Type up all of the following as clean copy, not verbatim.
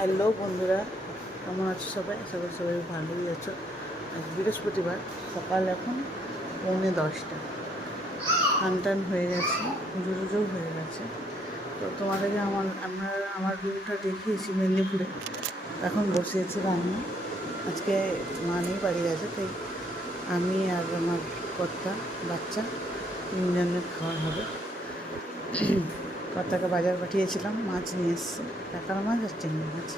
Hello বন্ধুরা, কেমন আছো সবাই? আশা করি সবাই ভালোই আছো। আজ বৃহস্পতিবার, সকাল এখন 9:45। টান হয়ে গেছে, পুজো টুজোও হয়ে গেছে। তো তোমাদেরকে আমার রুমটা দেখিয়েছি মেদিনীপুরে। এখন বসিয়েছি রান্না। আজকে মা নেই, বাড়ি গেছে, তাই আমি আর আমার কর্তা, বাচ্চা, তিনজনের খাওয়া হবে। কর্তাকে বাজার পাঠিয়েছিলাম, মাছ নিয়ে এসছে, টাকার মাছ আর চিংড়ি মাছ,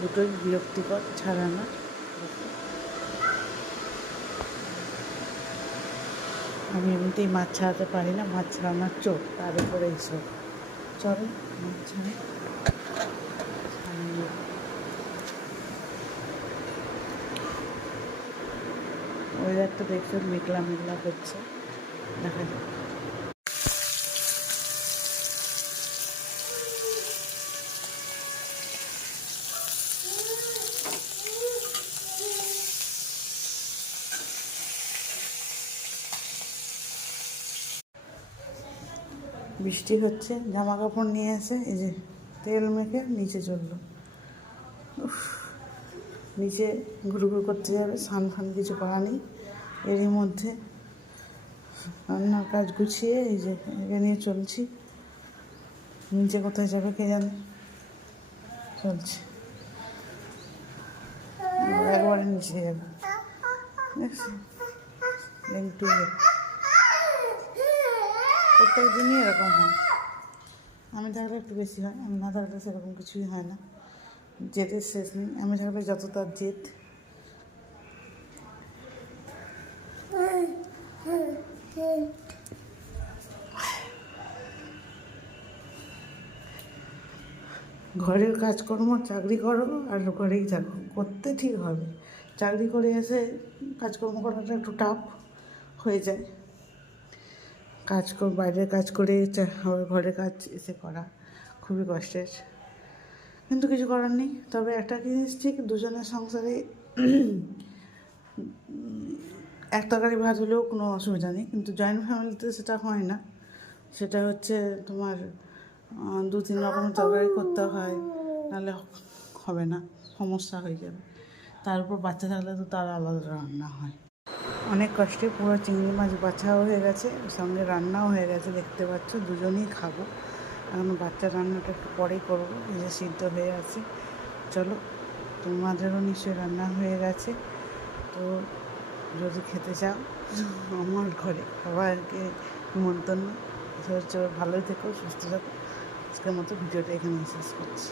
দুটোই বিরক্তিকর ছাড়ানো। আমি এমনিতেই মাছ ছাড়াতে পারি না, মাছ ছাড়ানোর চোখ, তার উপরে এইসব। চলো মাছ ছাড়াই। ওয়েদারটা দেখছো, মেঘলা মেঘলা করছে, দেখা যাক। বৃষ্টি হচ্ছে, জামা কাপড় নিয়ে এসে এই যে তেল মেখে নিচে চললো। নিচে ঘুরঘুর করতে যাবে, স্নান ফান কিছু করা নেই। এরই মধ্যে রান্নার কাজ গুছিয়ে এই যে একে নিয়ে চলছি। নিচে কোথায় যাবে কে জানে, চলছে একবারে নিচে যাবে। একটু প্রত্যেক দিনই এরকম হয়। আমি থাকলে একটু বেশি হয়, আমি না থাকলে সেরকম কিছুই হয় না। জেদের শেষ নেই, আমি থাকলে যত তার জেদ। ঘরের কাজকর্ম, চাকরি করো আর ঘরেই থাকো, করতে ঠিক হবে। চাকরি করে এসে কাজকর্ম করাটা একটু টাফ হয়ে যায়। বাইরের কাজ করে আবার ঘরের কাজ এসে করা খুবই কষ্টের, কিন্তু কিছু করার নেই। তবে একটা জিনিস ঠিক, দুজনের সংসারে এক তরকারি ভাত হলেও কোনো অসুবিধা নেই, কিন্তু জয়েন্ট ফ্যামিলিতে সেটা হয় না। সেটা হচ্ছে তোমার 2-3 রকমের তরকারি করতে হয়, নাহলে হবে না, সমস্যা হয়ে যাবে। তারপর বাচ্চা থাকলে তো তার আলাদা রান্না হয়। অনেক কষ্টে পুরো চিংড়ি মাছ বাছাও হয়ে গেছে, সঙ্গে রান্নাও হয়ে গেছে, দেখতে পাচ্ছ। দুজনেই খাবো। এখন বাচ্চার রান্নাটা একটু পরেই করবো, এই যে সিদ্ধ হয়ে আছে। চলো, তোমাদেরও নিশ্চয়ই রান্না হয়ে গেছে। তো যদি খেতে চাও আমার ঘরে সবাইকে নিমন্ত্রণ। ভালোই থেকো, সুস্থ থাকো। আজকের মতো ভিডিওটা এখানে শেষ করছি।